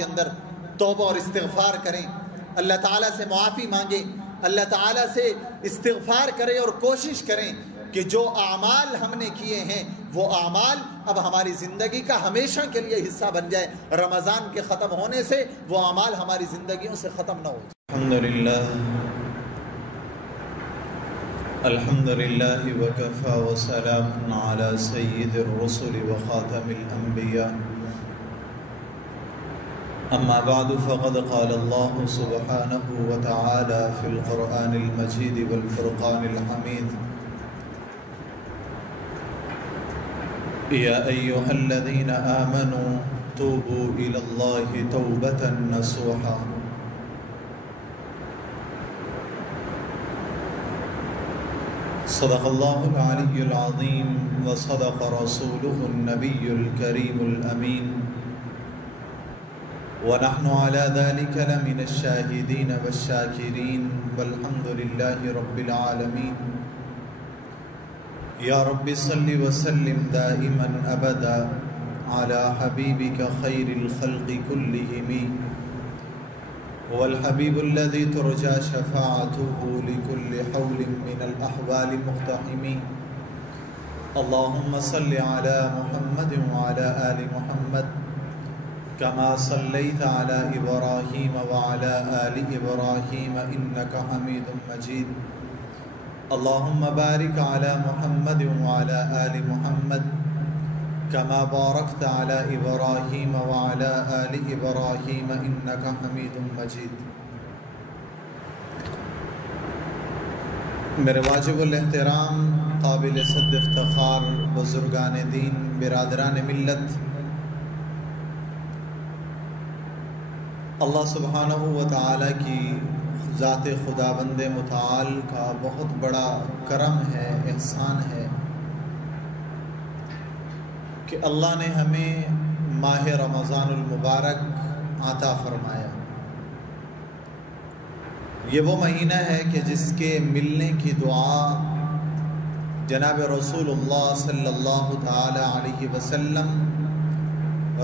کے اندر توبہ اور استغفار کریں، اللہ تعالیٰ سے معافی مانگیں، اللہ تعالیٰ سے استغفار کریں اور کوشش کریں کہ جو اعمال ہم نے کیے ہیں وہ اعمال اب ہماری زندگی کا ہمیشہ کے لیے حصہ بن جائے، رمضان کے ختم ہونے سے وہ اعمال ہماری زندگیوں سے ختم نہ ہو جائے۔ الحمدللہ وکفا وسلام علی سید الرسل وخاتم الانبیاء، اما بعد فقد قال اللہ سبحانہ وتعالی فی القرآن المجید والفرقان الحمید، یا ایہا الذین آمنوا توبوا الی اللہ توبة نصوحا۔ صدق اللہ العلی العظیم وصدق رسولہ النبی الکریم الامین، ونحن على ذلك لمن الشاہدین والشاکرین والحمد للہ رب العالمین۔ یا رب صل وسلم دائما ابدا على حبیبک خیر الخلق کلہم، والحبیب الذی ترجى شفاعته لكل حول من الاحوال مقتحم۔ اللهم صل على محمد وعلى آل محمد كما صليت على إبراهيم وعلى آل إبراهيم إنك حميد مجيد۔ اللهم بارك على محمد وعلى آل محمد كما باركت على إبراهيم وعلى آل إبراهيم إنك حميد مجيد۔ میرے واجب الاحترام قابل صد افتخار بزرگان دین، برادران ملت، اللہ سبحانہ و تعالی کی ذات خداوند متعال کا بہت بڑا کرم ہے، احسان ہے کہ اللہ نے ہمیں ماہ رمضان المبارک عطا فرمایا۔ یہ وہ مہینہ ہے کہ جس کے ملنے کی دعا جناب رسول اللہ صلی اللہ تعالی علیہ وسلم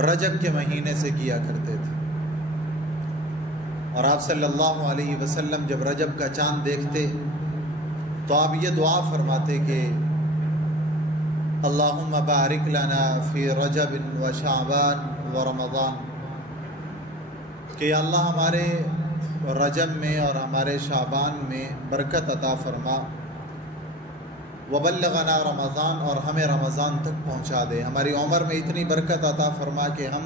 رجب کے مہینے سے کیا کرتے تھے، اور آپ صلی اللہ علیہ وسلم جب رجب کا چاند دیکھتے تو آپ یہ دعا فرماتے کہ اللہم بارک لنا فی رجب و شعبان و رمضان، کہ یا اللہ ہمارے رجب میں اور ہمارے شعبان میں برکت عطا فرما، وبلغنا رمضان، اور ہمیں رمضان تک پہنچا دے، ہماری عمر میں اتنی برکت عطا فرما کہ ہم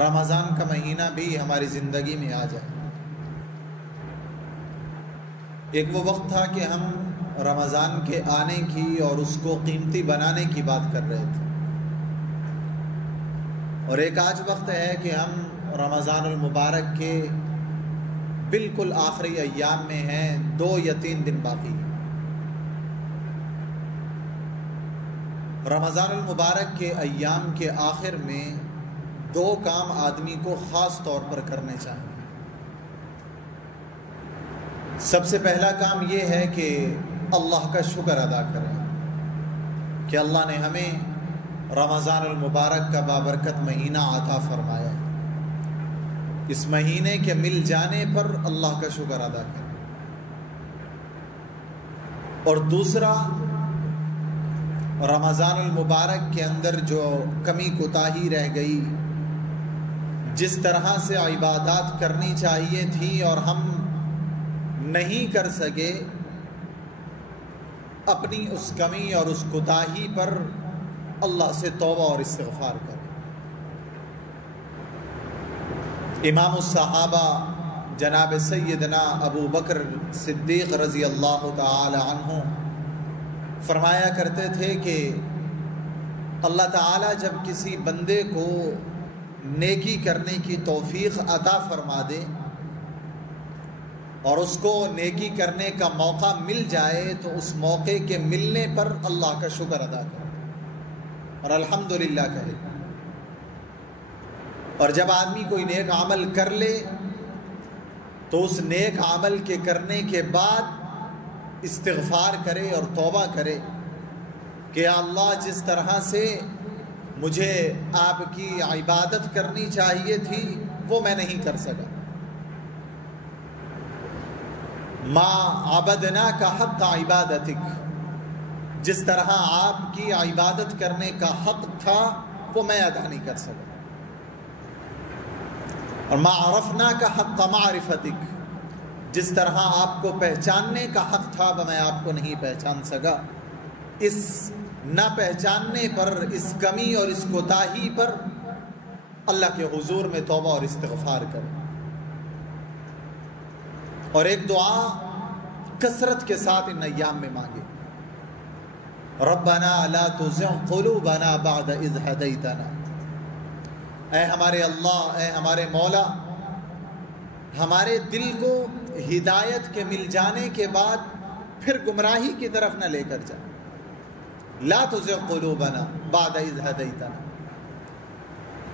رمضان کا مہینہ بھی ہماری زندگی میں آ جائے۔ ایک وہ وقت تھا کہ ہم رمضان کے آنے کی اور اس کو قیمتی بنانے کی بات کر رہے تھے، اور ایک آج وقت ہے کہ ہم رمضان المبارک کے بالکل آخری ایام میں ہیں، 2 یا 3 دن باقی ہیں۔ رمضان المبارک کے ایام کے آخر میں 2 کام آدمی کو خاص طور پر کرنے چاہیے۔ سب سے پہلا کام یہ ہے کہ اللہ کا شکر ادا کریں کہ اللہ نے ہمیں رمضان المبارک کا بابرکت مہینہ عطا فرمایا، اس مہینے کے مل جانے پر اللہ کا شکر ادا کریں۔ اور دوسرا، رمضان المبارک کے اندر جو کمی کوتاہی رہ گئی، جس طرح سے عبادات کرنی چاہیے تھی اور ہم نہیں کر سکے، اپنی اس کمی اور اس کوتاہی پر اللہ سے توبہ اور استغفار کریں۔ امام الصحابہ جناب سیدنا ابو بکر صدیق رضی اللہ تعالی عنہ فرمایا کرتے تھے کہ اللہ تعالیٰ جب کسی بندے کو نیکی کرنے کی توفیق عطا فرما دے اور اس کو نیکی کرنے کا موقع مل جائے تو اس موقع کے ملنے پر اللہ کا شکر ادا کرے اور الحمدللہ کہے، اور جب آدمی کوئی نیک عمل کر لے تو اس نیک عمل کے کرنے کے بعد استغفار کرے اور توبہ کرے کہ اللہ جس طرح سے مجھے آپ کی عبادت کرنی چاہیے تھی وہ میں نہیں کر سکا۔ ما عبدناک حق عبادتک، جس طرح آپ کی عبادت کرنے کا حق تھا وہ میں ادا نہیں کر سکا۔ اور ما عرفناک حق معرفتک، جس طرح آپ کو پہچاننے کا حق تھا وہ میں آپ کو نہیں پہچان سکا۔ اس نہ پہچاننے پر، اس کمی اور اس کوتاہی پر اللہ کے حضور میں توبہ اور استغفار کریں، اور ایک دعا کثرت کے ساتھ ان ایام میں مانگے، ربنا لا تزغ قلوبنا بعد اذ ہدیتنا، اے ہمارے اللہ، اے ہمارے مولا، ہمارے دل کو ہدایت کے مل جانے کے بعد پھر گمراہی کی طرف نہ لے کر جا۔ لا تزغ قلوبنا بعد اذ ہدیتنا۔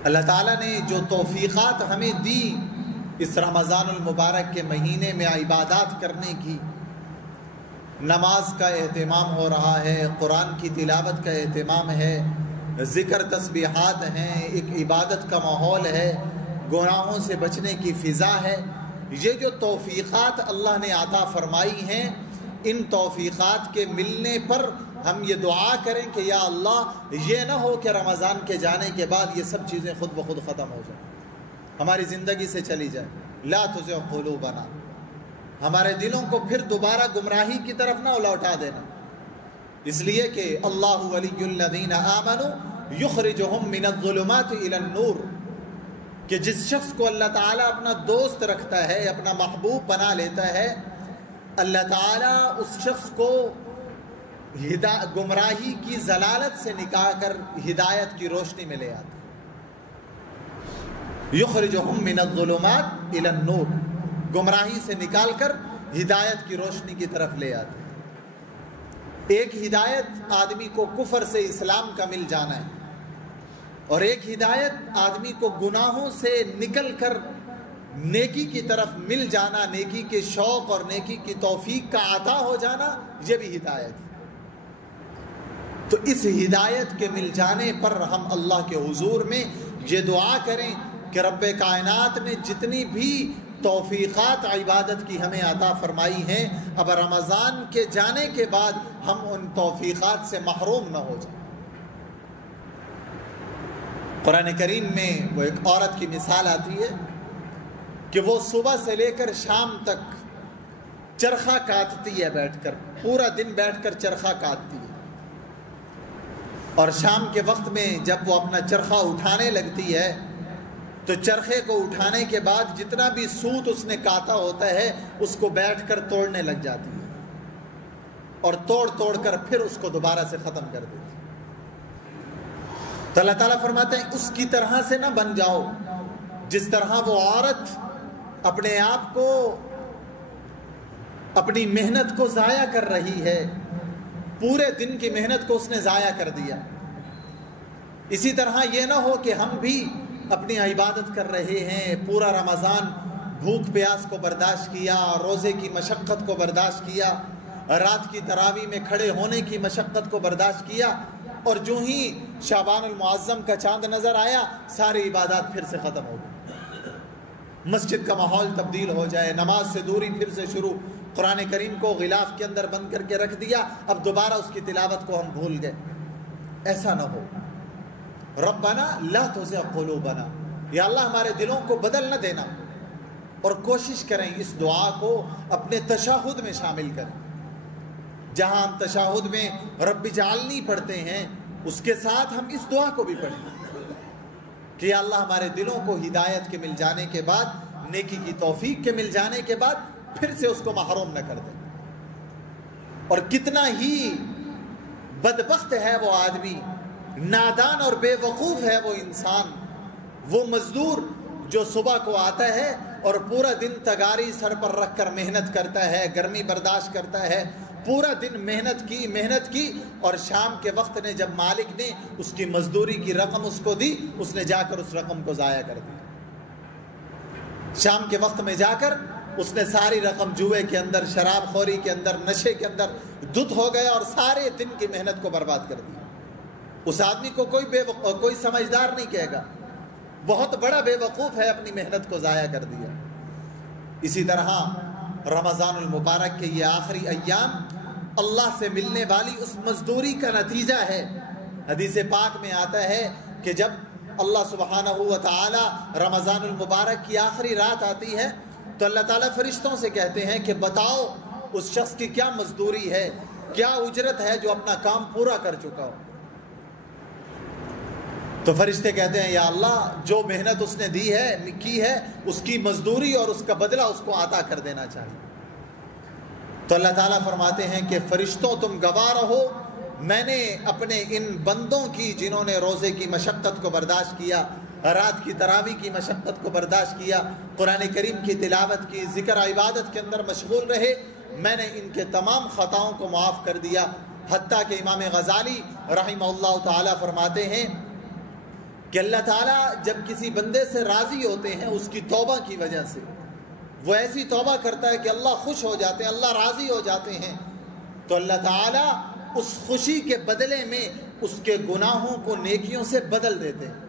اللہ تعالیٰ نے جو توفیقات ہمیں دی اس رمضان المبارک کے مہینے میں عبادات کرنے کی، نماز کا اہتمام ہو رہا ہے، قرآن کی تلاوت کا اہتمام ہے، ذکر تسبیحات ہیں، ایک عبادت کا ماحول ہے، گناہوں سے بچنے کی فضا ہے، یہ جو توفیقات اللہ نے عطا فرمائی ہیں، ان توفیقات کے ملنے پر ہم یہ دعا کریں کہ یا اللہ یہ نہ ہو کہ رمضان کے جانے کے بعد یہ سب چیزیں خود بخود ختم ہو جائیں، ہماری زندگی سے چلی جائے۔ لا تزغ قلوبنا، ہمارے دلوں کو پھر دوبارہ گمراہی کی طرف نہ لوٹا دینا، اس لیے کہ اللہ ولی الذین آمنوا یخرجہم من الظلمات الی النور، کہ جس شخص کو اللہ تعالیٰ اپنا دوست رکھتا ہے، اپنا محبوب بنا لیتا ہے، اللہ تعالیٰ اس شخص کو گمراہی کی ضلالت سے نکال کر ہدایت کی روشنی میں لے آتا ہے۔ یخرجہم من الظلمات الی النور، گمراہی سے نکال کر ہدایت کی روشنی کی طرف لے آتا ہے۔ ایک ہدایت آدمی کو کفر سے اسلام کا مل جانا ہے، اور ایک ہدایت آدمی کو گناہوں سے نکل کر نیکی کی طرف مل جانا، نیکی کے شوق اور نیکی کی توفیق کا عطا ہو جانا، یہ بھی ہدایت ہے۔ تو اس ہدایت کے مل جانے پر ہم اللہ کے حضور میں یہ دعا کریں کہ رب کائنات نے جتنی بھی توفیقات عبادت کی ہمیں عطا فرمائی ہیں، اب رمضان کے جانے کے بعد ہم ان توفیقات سے محروم نہ ہو جائیں۔ قرآن کریم میں وہ ایک عورت کی مثال آتی ہے کہ وہ صبح سے لے کر شام تک چرخہ کاٹتی ہے، بیٹھ کر پورا دن بیٹھ کر چرخہ کاٹتی ہے، اور شام کے وقت میں جب وہ اپنا چرخہ اٹھانے لگتی ہے تو چرخے کو اٹھانے کے بعد جتنا بھی سوت اس نے کاتا ہوتا ہے اس کو بیٹھ کر توڑنے لگ جاتی ہے، اور توڑ کر پھر اس کو دوبارہ سے ختم کر دیتی ہے۔ تو اللہ تعالیٰ فرماتے ہیں اس کی طرح سے نہ بن جاؤ جس طرح وہ عورت اپنے آپ کو، اپنی محنت کو ضائع کر رہی ہے، پورے دن کی محنت کو اس نے ضائع کر دیا۔ اسی طرح یہ نہ ہو کہ ہم بھی اپنی عبادت کر رہے ہیں، پورا رمضان بھوک پیاس کو برداشت کیا، روزے کی مشقت کو برداشت کیا، رات کی تراویح میں کھڑے ہونے کی مشقت کو برداشت کیا، اور جو ہی شعبان المعظم کا چاند نظر آیا ساری عبادات پھر سے ختم ہو گئی، مسجد کا ماحول تبدیل ہو جائے، نماز سے دوری پھر سے شروع، قرآن کریم کو غلاف کے اندر بند کر کے رکھ دیا، اب دوبارہ اس کی تلاوت کو ہم بھول گئے۔ ایسا نہ ہو۔ ربنا لا تزغ قلوبنا، یا اللہ ہمارے دلوں کو بدل نہ دینا، اور کوشش کریں اس دعا کو اپنے تشہد میں شامل کریں۔ جہاں ہم تشہد میں رب اجعلنی پڑھتے ہیں اس کے ساتھ ہم اس دعا کو بھی پڑھیں کہ یا اللہ ہمارے دلوں کو ہدایت کے مل جانے کے بعد، نیکی کی توفیق کے مل جانے کے بعد پھر سے اس کو محروم نہ کر دیں۔ اور کتنا ہی بدبخت ہے وہ آدمی، نادان اور بے وقوف ہے وہ انسان، وہ مزدور جو صبح کو آتا ہے اور پورا دن تگاری سر پر رکھ کر محنت کرتا ہے، گرمی برداشت کرتا ہے، پورا دن محنت کی اور شام کے وقت نے جب مالک نے اس کی مزدوری کی رقم اس کو دی، اس نے جا کر اس رقم کو ضائع کر دیا۔ شام کے وقت میں جا کر اس نے ساری رقم جوئے کے اندر، شراب خوری کے اندر، نشے کے اندر دھت ہو گیا اور سارے دن کی محنت کو برباد کر دیا۔ اس آدمی کو کوئی سمجھدار نہیں کہے گا، بہت بڑا بے وقوف ہے، اپنی محنت کو ضائع کر دیا۔ اسی طرح رمضان المبارک کے یہ آخری ایام اللہ سے ملنے والی اس مزدوری کا نتیجہ ہے۔ حدیث پاک میں آتا ہے کہ جب اللہ سبحانہ و تعالی رمضان المبارک کی آخری رات آتی ہے تو اللہ تعالیٰ فرشتوں سے کہتے ہیں کہ بتاؤ اس شخص کی کیا مزدوری ہے، کیا اجرت ہے جو اپنا کام پورا کر چکا ہو۔ تو فرشتے کہتے ہیں یا اللہ جو محنت اس نے دی ہے کی ہے اس کی مزدوری اور اس کا بدلہ اس کو عطا کر دینا چاہیے۔ تو اللہ تعالیٰ فرماتے ہیں کہ فرشتوں تم گواہ رہو، میں نے اپنے ان بندوں کی جنہوں نے روزے کی مشقت کو برداشت کیا، رات کی تراویح کی مشقت کو برداشت کیا، قرآن کریم کی تلاوت کی، ذکر عبادت کے اندر مشغول رہے، میں نے ان کے تمام خطاؤں کو معاف کر دیا۔ حتیٰ کہ امام غزالی رحمہ اللہ تعالیٰ فرماتے ہیں کہ اللہ تعالیٰ جب کسی بندے سے راضی ہوتے ہیں اس کی توبہ کی وجہ سے، وہ ایسی توبہ کرتا ہے کہ اللہ خوش ہو جاتے ہیں، اللہ راضی ہو جاتے ہیں، تو اللہ تعالیٰ اس خوشی کے بدلے میں اس کے گناہوں کو نیکیوں سے بدل دیتے ہیں۔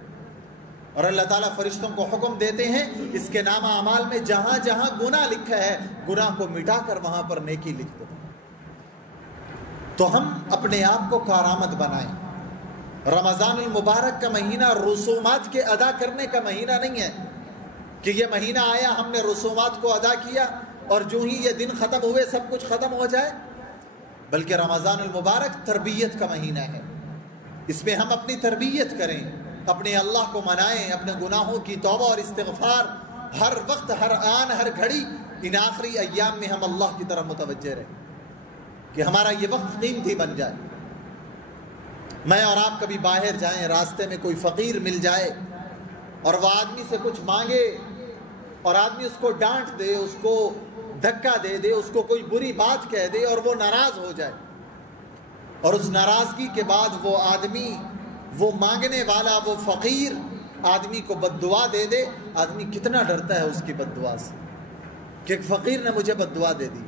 اور اللہ تعالیٰ فرشتوں کو حکم دیتے ہیں اس کے نامہ اعمال میں جہاں جہاں گناہ لکھا ہے گناہ کو مٹا کر وہاں پر نیکی لکھ دو۔ تو ہم اپنے آپ کو کارآمد بنائیں۔ رمضان المبارک کا مہینہ رسومات کے ادا کرنے کا مہینہ نہیں ہے کہ یہ مہینہ آیا ہم نے رسومات کو ادا کیا اور جو ہی یہ دن ختم ہوئے سب کچھ ختم ہو جائے، بلکہ رمضان المبارک تربیت کا مہینہ ہے۔ اس میں ہم اپنی تربیت کریں، اپنے اللہ کو منائیں، اپنے گناہوں کی توبہ اور استغفار، ہر وقت ہر آن ہر گھڑی ان آخری ایام میں ہم اللہ کی طرف متوجہ رہیں کہ ہمارا یہ وقت قیمتی بن جائے۔ میں اور آپ کبھی باہر جائیں، راستے میں کوئی فقیر مل جائے اور وہ آدمی سے کچھ مانگے اور آدمی اس کو ڈانٹ دے، اس کو دھکا دے دے، اس کو کوئی بری بات کہہ دے اور وہ ناراض ہو جائے، اور اس ناراضگی کے بعد وہ آدمی، وہ مانگنے والا، وہ فقیر آدمی کو بد دعا دے دے، آدمی کتنا ڈرتا ہے اس کی بد دعا سے کہ ایک فقیر نے مجھے بد دعا دے دی۔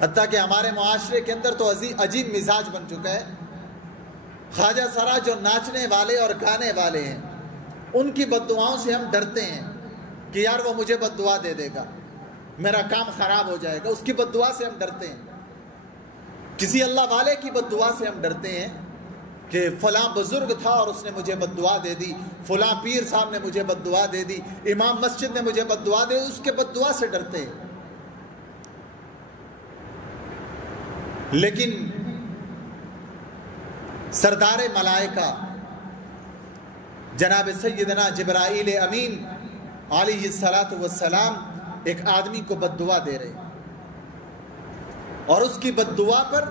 حتیٰ کہ ہمارے معاشرے کے اندر تو عجیب مزاج بن چکا ہے، خواجہ سرا جو ناچنے والے اور گانے والے ہیں ان کی بد دعاؤں سے ہم ڈرتے ہیں کہ یار وہ مجھے بد دعا دے دے گا، میرا کام خراب ہو جائے گا، اس کی بد دعا سے ہم ڈرتے ہیں۔ کسی اللہ والے کی بد دعا سے ہم ڈرتے ہیں کہ فلاں بزرگ تھا اور اس نے مجھے بد دعا دے دی، فلاں پیر صاحب نے مجھے بد دعا دے دی، امام مسجد نے مجھے بد دعا دے دی، اس کے بد دعا سے ڈرتے ہیں۔ لیکن سردار ملائکہ جناب سیدنا جبرائیل امین علیہ السلام ایک آدمی کو بد دعا دے رہے اور اس کی بد دعا پر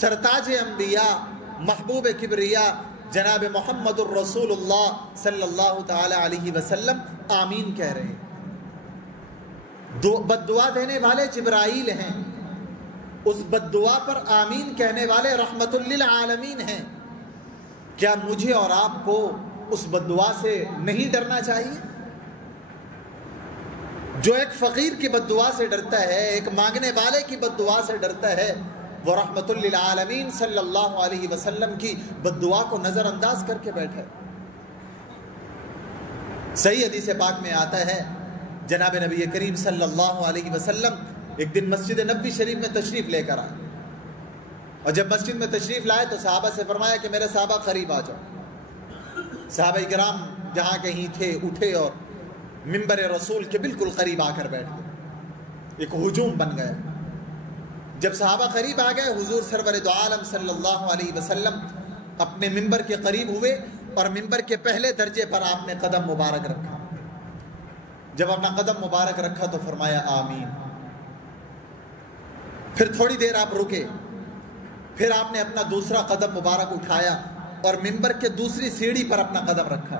سرتاج انبیاء محبوب کبریا جناب محمد الرسول اللہ صلی اللہ تعالی علیہ وسلم آمین کہہ رہے ہیں۔ بد دعا دینے والے جبرائیل ہیں، اس بد دعا پر آمین کہنے والے رحمت للعالمین ہیں۔ کیا مجھے اور آپ کو اس بد دعا سے نہیں ڈرنا چاہیے؟ جو ایک فقیر کی بد دعا سے ڈرتا ہے، ایک مانگنے والے کی بد دعا سے ڈرتا ہے، وہ رحمت للعالمین صلی اللہ علیہ وسلم کی بد دعا کو نظر انداز کر کے بیٹھا ہے۔ صحیح حدیث پاک میں آتا ہے جناب نبی کریم صلی اللہ علیہ وسلم ایک دن مسجد نبوی شریف میں تشریف لے کر آئے، اور جب مسجد میں تشریف لائے تو صحابہ سے فرمایا کہ میرے صحابہ قریب آ جاؤ۔ صحابہ کرام جہاں کہیں تھے اٹھے اور منبر رسول کے بالکل قریب آ کر بیٹھ گئے، ایک ہجوم بن گیا۔ جب صحابہ قریب آ گئے، حضور سرور دو عالم صلی اللہ علیہ وسلم اپنے منبر کے قریب ہوئے اور منبر کے پہلے درجے پر آپ نے قدم مبارک رکھا۔ جب اپنا قدم مبارک رکھا تو فرمایا آمین۔ پھر تھوڑی دیر آپ رکے، پھر آپ نے اپنا دوسرا قدم مبارک اٹھایا اور منبر کے دوسری سیڑھی پر اپنا قدم رکھا،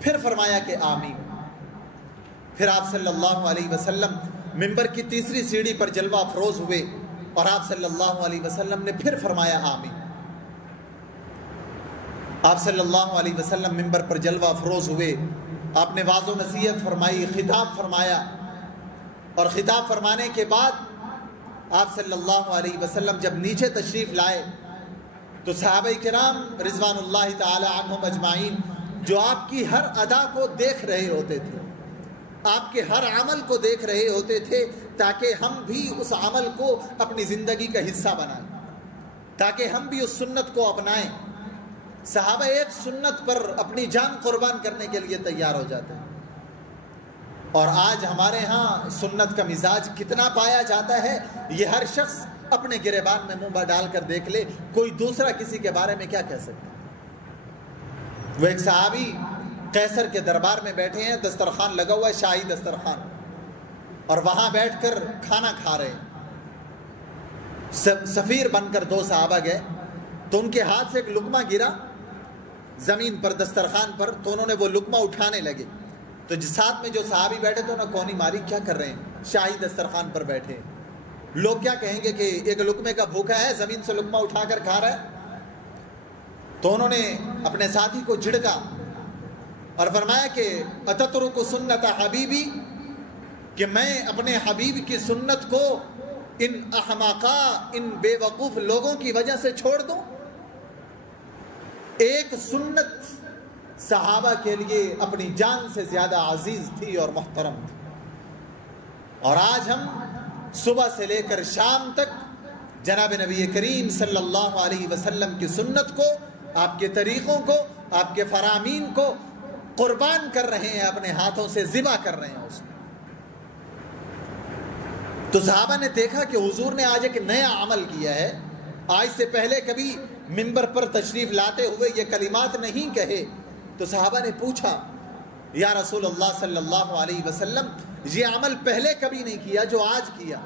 پھر فرمایا کہ آمین۔ پھر آپ صلی اللہ علیہ وسلم منبر کی تیسری سیڑھی پر جلوہ افروز ہوئے اور آپ صلی اللہ علیہ وسلم نے پھر فرمایا آمین۔ آپ صلی اللہ علیہ وسلم منبر پر جلوہ افروز ہوئے، آپ نے واعظ و نصیحت فرمائی، خطاب فرمایا، اور خطاب فرمانے کے بعد آپ صلی اللہ علیہ وسلم جب نیچے تشریف لائے تو صحابہ کرام رضوان اللہ تعالی عنہم اجمعین جو آپ کی ہر ادا کو دیکھ رہے ہوتے تھے، آپ کے ہر عمل کو دیکھ رہے ہوتے تھے، تاکہ ہم بھی اس عمل کو اپنی زندگی کا حصہ بنائیں، تاکہ ہم بھی اس سنت کو اپنائیں۔ صحابہ ایک سنت پر اپنی جان قربان کرنے کے لیے تیار ہو جاتے ہیں، اور آج ہمارے ہاں سنت کا مزاج کتنا پایا جاتا ہے، یہ ہر شخص اپنے گریبان میں منہ ڈال کر دیکھ لے، کوئی دوسرا کسی کے بارے میں کیا کہہ سکتا ہے۔ وہ ایک صحابی قیصر کے دربار میں بیٹھے ہیں، دسترخوان لگا ہوا ہے، شاہی دسترخوان، اور وہاں بیٹھ کر کھانا کھا رہے ہیں۔ سفیر بن کر دو صحابہ گئے تو ان کے ہاتھ سے ایک لقمہ گرا زمین پر دسترخوان پر، تو انہوں نے وہ لقمہ اٹھانے لگے، تو ساتھ میں جو صحابی بیٹھے تو انہوں نے کونی ماری، کیا کر رہے ہیں، شاہی دسترخوان پر بیٹھے ہیں، لوگ کیا کہیں گے کہ ایک لقمے کا بھوکا ہے، زمین سے لقمہ اٹھا کر کھا رہا ہے۔ تو انہوں نے اپنے ساتھی کو جھڑکا اور فرمایا کہ اتترک سنت حبیبی، کہ میں اپنے حبیب کی سنت کو ان احمقا، ان بے وقوف لوگوں کی وجہ سے چھوڑ دوں۔ ایک سنت صحابہ کے لیے اپنی جان سے زیادہ عزیز تھی اور محترم تھی، اور آج ہم صبح سے لے کر شام تک جناب نبی کریم صلی اللہ علیہ وسلم کی سنت کو، آپ کے طریقوں کو، آپ کے فرامین کو قربان کر رہے ہیں، اپنے ہاتھوں سے ذبح کر رہے ہیں اس میں۔ تو صحابہ نے دیکھا کہ حضور نے آج ایک نیا عمل کیا ہے، آج سے پہلے کبھی منبر پر تشریف لاتے ہوئے یہ کلمات نہیں کہے، تو صحابہ نے پوچھا یا رسول اللہ صلی اللہ علیہ وسلم، یہ عمل پہلے کبھی نہیں کیا جو آج کیا۔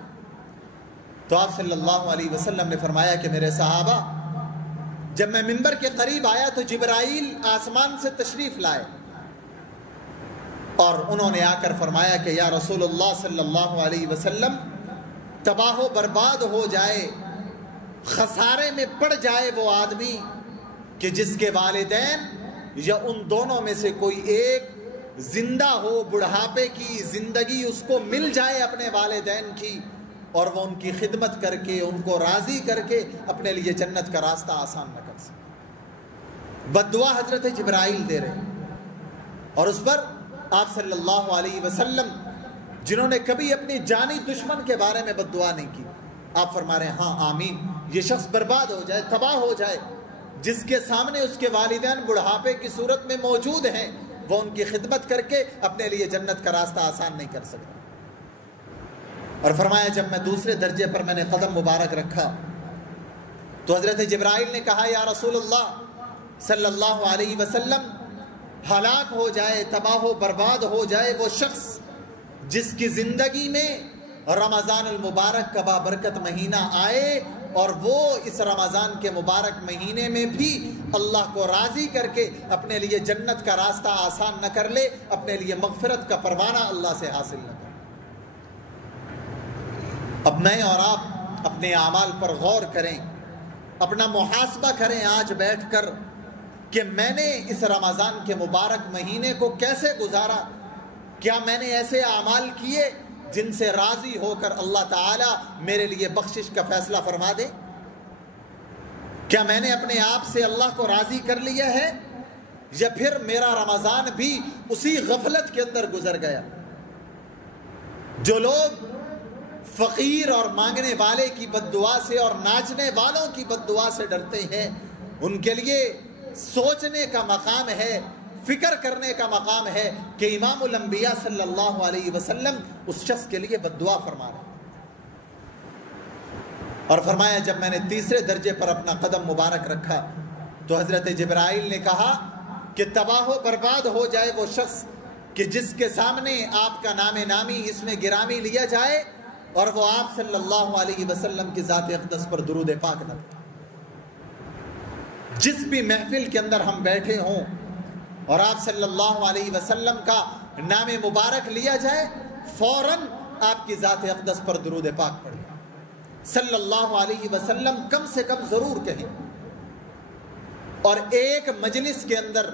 تو آپ صلی اللہ علیہ وسلم نے فرمایا کہ میرے صحابہ، جب میں منبر کے قریب آیا تو جبرائیل آسمان سے تشریف لائے، اور انہوں نے آ کر فرمایا کہ یا رسول اللہ صلی اللہ علیہ وسلم، تباہ و برباد ہو جائے، خسارے میں پڑ جائے وہ آدمی کہ جس کے والدین یا ان دونوں میں سے کوئی ایک زندہ ہو، بڑھاپے کی زندگی اس کو مل جائے اپنے والدین کی، اور وہ ان کی خدمت کر کے، ان کو راضی کر کے اپنے لیے جنت کا راستہ آسان نہ کر سکے۔ بد دعا حضرت جبرائیل دے رہے، اور اس پر آپ صلی اللہ علیہ وسلم، جنہوں نے کبھی اپنی جانی دشمن کے بارے میں بد دعا نہیں کی، آپ فرما رہے ہیں ہاں آمین، یہ شخص برباد ہو جائے، تباہ ہو جائے، جس کے سامنے اس کے والدین بڑھاپے کی صورت میں موجود ہیں، وہ ان کی خدمت کر کے اپنے لیے جنت کا راستہ آسان نہیں کر سکتا۔ اور فرمایا جب میں دوسرے درجے پر میں نے قدم مبارک رکھا تو حضرت جبرائیل نے کہا یا رسول اللہ صلی اللہ علیہ وسلم، ہلاک ہو جائے، تباہ و برباد ہو جائے وہ شخص جس کی زندگی میں رمضان المبارک کا بابرکت مہینہ آئے، اور وہ اس رمضان کے مبارک مہینے میں بھی اللہ کو راضی کر کے اپنے لیے جنت کا راستہ آسان نہ کر لے، اپنے لیے مغفرت کا پروانہ اللہ سے حاصل نہ کرے۔ اب میں اور آپ اپنے اعمال پر غور کریں، اپنا محاسبہ کریں آج بیٹھ کر کہ میں نے اس رمضان کے مبارک مہینے کو کیسے گزارا۔ کیا میں نے ایسے اعمال کیے جن سے راضی ہو کر اللہ تعالیٰ میرے لیے بخشش کا فیصلہ فرما دے؟ کیا میں نے اپنے آپ سے اللہ کو راضی کر لیا ہے، یا پھر میرا رمضان بھی اسی غفلت کے اندر گزر گیا؟ جو لوگ فقیر اور مانگنے والے کی بد دعا سے اور ناچنے والوں کی بد دعا سے ڈرتے ہیں، ان کے لیے سوچنے کا مقام ہے، فکر کرنے کا مقام ہے کہ امام الانبیاء صلی اللہ علیہ وسلم اس شخص کے لیے بد دعا فرما رہے ہیں۔ اور فرمایا جب میں نے تیسرے درجے پر اپنا قدم مبارک رکھا تو حضرت جبرائیل نے کہا کہ تباہ و برباد ہو جائے وہ شخص کہ جس کے سامنے آپ کا نام نامی اس میں گرامی لیا جائے اور وہ آپ صلی اللہ علیہ وسلم کی ذات اقدس پر درود پاک نہ پڑھے۔ جس بھی محفل کے اندر ہم بیٹھے ہوں اور آپ صلی اللہ علیہ وسلم کا نام مبارک لیا جائے، فوراً آپ کی ذات اقدس پر درود پاک پڑھیں، صلی اللہ علیہ وسلم کم سے کم ضرور کہیں۔ اور ایک مجلس کے اندر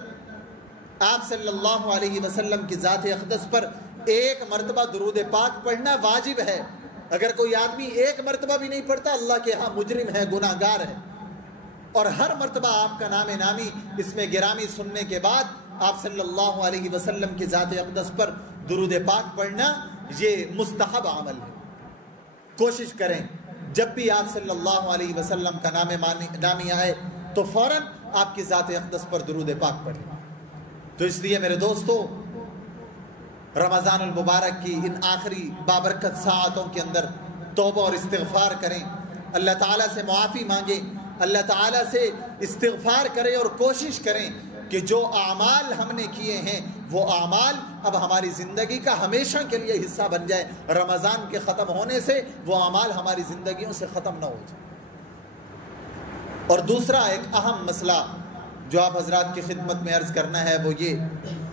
آپ صلی اللہ علیہ وسلم کی ذات اقدس پر ایک مرتبہ درود پاک پڑھنا واجب ہے۔ اگر کوئی آدمی ایک مرتبہ بھی نہیں پڑھتا، اللہ کے ہاں مجرم ہے، گناہ گار ہے۔ اور ہر مرتبہ آپ کا نام نامی اس میں گرامی سننے کے بعد آپ صلی اللہ علیہ وسلم کی ذات اقدس پر درود پاک پڑھنا یہ مستحب عمل ہے. کوشش کریں جب بھی آپ صلی اللہ علیہ وسلم کا نامی آئے تو فوراً آپ کی ذات اقدس پر درود پاک پڑھیں. تو اس لیے میرے دوستو، رمضان المبارک کی ان آخری بابرکت ساعتوں کے اندر توبہ اور استغفار کریں، اللہ تعالیٰ سے معافی مانگیں، اللہ تعالیٰ سے استغفار کریں اور کوشش کریں کہ جو اعمال ہم نے کیے ہیں وہ اعمال اب ہماری زندگی کا ہمیشہ کے لیے حصہ بن جائے. رمضان کے ختم ہونے سے وہ اعمال ہماری زندگیوں سے ختم نہ ہو جائے. اور دوسرا ایک اہم مسئلہ جو آپ حضرات کی خدمت میں عرض کرنا ہے وہ یہ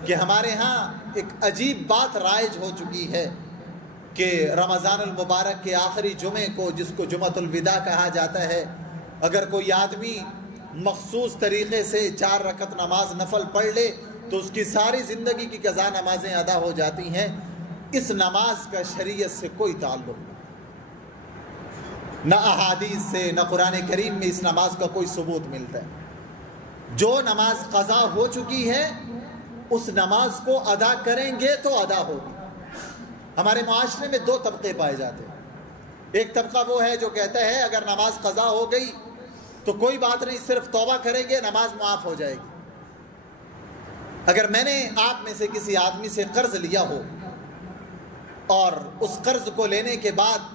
کہ ہمارے ہاں ایک عجیب بات رائج ہو چکی ہے کہ رمضان المبارک کے آخری جمعے کو، جس کو جمعۃ الوداع کہا جاتا ہے، اگر کوئی آدمی مخصوص طریقے سے 4 رکعت نماز نفل پڑھ لے تو اس کی ساری زندگی کی قضا نمازیں ادا ہو جاتی ہیں. اس نماز کا شریعت سے کوئی تعلق نہیں، نہ احادیث سے نہ قرآن کریم میں اس نماز کا کوئی ثبوت ملتا ہے. جو نماز قضا ہو چکی ہے اس نماز کو ادا کریں گے تو ادا ہوگی. ہمارے معاشرے میں 2 طبقے پائے جاتے ہیں. ایک طبقہ وہ ہے جو کہتا ہے اگر نماز قضا ہو گئی تو کوئی بات نہیں، صرف توبہ کریں گے نماز معاف ہو جائے گی. اگر میں نے آپ میں سے کسی آدمی سے قرض لیا ہو اور اس قرض کو لینے کے بعد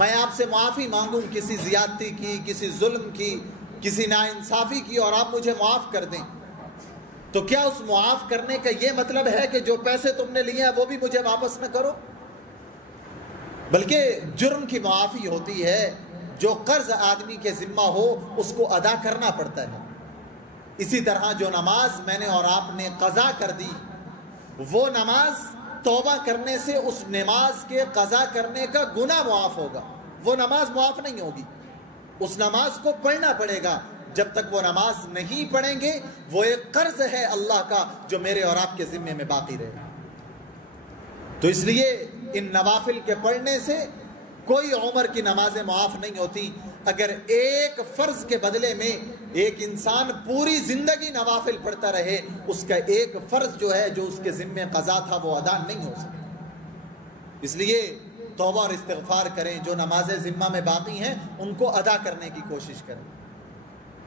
میں آپ سے معافی مانگوں کسی زیادتی کی، کسی ظلم کی، کسی ناانصافی کی، اور آپ مجھے معاف کر دیں، تو کیا اس معاف کرنے کا یہ مطلب ہے کہ جو پیسے تم نے لیے ہیں وہ بھی مجھے واپس نہ کرو؟ بلکہ جرم کی معافی ہوتی ہے. جو قرض آدمی کے ذمہ ہو اس کو ادا کرنا پڑتا ہے. اسی طرح جو نماز میں نے اور آپ نے قضا کر دی، وہ نماز توبہ کرنے سے اس نماز کے قضا کرنے کا گناہ معاف ہوگا. وہ نماز معاف نہیں ہوگی، اس نماز کو پڑھنا پڑے گا. جب تک وہ نماز نہیں پڑھیں گے وہ ایک قرض ہے اللہ کا جو میرے اور آپ کے ذمے میں باقی رہے گا. تو اس لیے ان نوافل کے پڑھنے سے کوئی عمر کی نمازیں معاف نہیں ہوتی. اگر ایک فرض کے بدلے میں ایک انسان پوری زندگی نوافل پڑھتا رہے، اس کا ایک فرض جو ہے جو اس کے ذمے قضا تھا وہ ادا نہیں ہو سکتا. اس لیے توبہ اور استغفار کریں، جو نمازیں ذمہ میں باقی ہیں ان کو ادا کرنے کی کوشش کریں.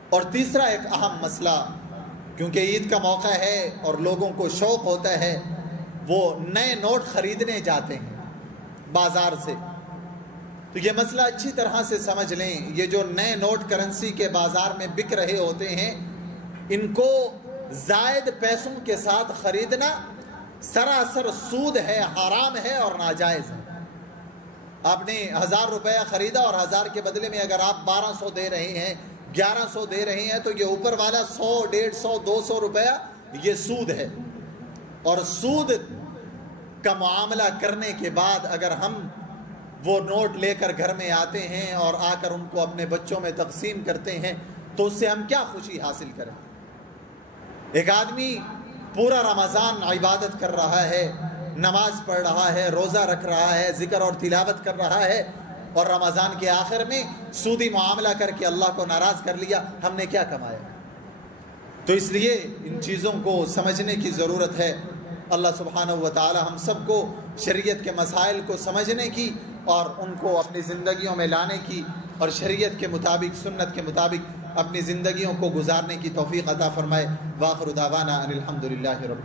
اور تیسرا ایک اہم مسئلہ، کیونکہ عید کا موقع ہے اور لوگوں کو شوق ہوتا ہے، وہ نئے نوٹ خریدنے جاتے ہیں بازار سے. تو یہ مسئلہ اچھی طرح سے سمجھ لیں، یہ جو نئے نوٹ کرنسی کے بازار میں بک رہے ہوتے ہیں، ان کو زائد پیسوں کے ساتھ خریدنا سراسر سود ہے، حرام ہے اور ناجائز ہے. آپ نے 1000 روپیہ خریدا اور 1000 کے بدلے میں اگر آپ 1200 دے رہے ہیں، 1100 دے رہے ہیں، تو یہ اوپر والا 100، 150، 200 روپیہ یہ سود ہے. اور سود کا معاملہ کرنے کے بعد اگر ہم وہ نوٹ لے کر گھر میں آتے ہیں اور آ کر ان کو اپنے بچوں میں تقسیم کرتے ہیں تو اس سے ہم کیا خوشی حاصل کریں؟ ایک آدمی پورا رمضان عبادت کر رہا ہے، نماز پڑھ رہا ہے، روزہ رکھ رہا ہے، ذکر اور تلاوت کر رہا ہے، اور رمضان کے آخر میں سودی معاملہ کر کے اللہ کو ناراض کر لیا. ہم نے کیا کمایا؟ تو اس لیے ان چیزوں کو سمجھنے کی ضرورت ہے. اللہ سبحانہ و تعالی ہم سب کو شریعت کے مسائل کو سمجھنے کی اور ان کو اپنی زندگیوں میں لانے کی اور شریعت کے مطابق، سنت کے مطابق اپنی زندگیوں کو گزارنے کی توفیق عطا فرمائے. وآخر دعوانا ان الحمدللہ رب